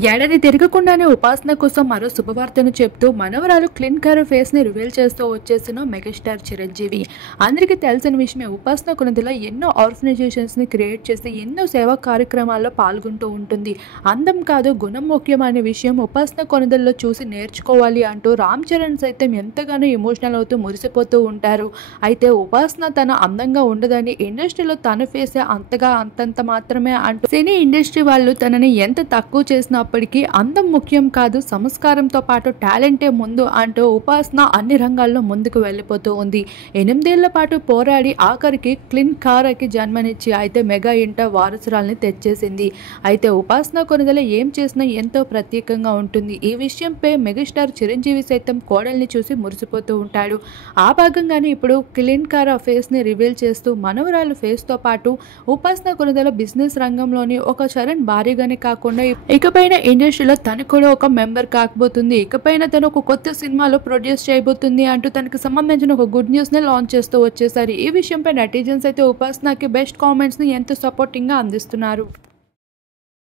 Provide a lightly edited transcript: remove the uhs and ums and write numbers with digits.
ఏడాది తిరగకుండానే ఉపాసన కోసం మరో శుభవార్తను చెప్తూ మనవరాలు క్లిన్కర్ ఫేస్ ని రివీల్ చేస్తూ వచ్చేసిన మెగాస్టార్ చిరంజీవి. అందరికీ తెలిసిన విషయమే, ఉపాసన కొనిదెల ఎన్నో ఆర్గనైజేషన్స్ ని క్రియేట్ చేసి ఎన్నో సేవా కార్యక్రమాల్లో పాల్గొంటూ ఉంటుంది. అందం కాదు గుణం ముఖ్యం అనే విషయం ఉపాసన కొనిదెల్లో చూసి నేర్చుకోవాలి అంటూ రామ్ చరణ్ సైతం ఎంతగానో ఎమోషనల్ అవుతూ మురిసిపోతూ ఉంటారు. అయితే ఉపాసన తన అందంగా ఉండదని, ఇండస్ట్రీలో తన ఫేసే అంతంత మాత్రమే అంటూ సినీ ఇండస్ట్రీ వాళ్ళు తనని ఎంత తక్కువ చేసినా అప్పటికి అందం ముఖ్యం కాదు, సంస్కారంతో పాటు టాలెంటే ముందు అంటూ ఉపాసన అన్ని రంగాల్లో ముందుకు వెళ్ళిపోతూ ఉంది. 8 ఏళ్ల పాటు పోరాడి ఆఖరికి క్లిన్కార్కి జన్మనిచ్చి అయితే మెగా ఇంట వారసురాల్ని తెచ్చేసింది. అయితే ఉపాసన కొనిదెల ఏం చేసినా ఎంతో ప్రత్యేకంగా ఉంటుంది. ఈ విషయంపై మెగాస్టార్ చిరంజీవి సైతం కోడల్ని చూసి మురిసిపోతూ ఉంటాడు. ఆ భాగంగానే ఇప్పుడు క్లిన్కార్ ఫేస్ ని రివీల్ చేస్తూ మనవరాలు ఫేస్ తో పాటు ఉపాసన కొనిదెల బిజినెస్ రంగంలోని ఒక చరణ్ భారీగానే కాకుండా ఇకపైన ఇండస్ట్రీలో తను కూడా ఒక మెంబర్ కాకపోతుంది. ఇకపైన తను ఒక కొత్త సినిమాలో ప్రొడ్యూస్ చేయబోతుంది అంటూ తనకు సంబంధించిన ఒక గుడ్ న్యూస్ ని లాంచ్ చేస్తూ వచ్చేసారు. ఈ విషయంపై నెటిజన్స్ అయితే ఉపాసనకి బెస్ట్ కామెంట్స్ ని ఎంతో సపోర్టింగ్ గా అందిస్తున్నారు.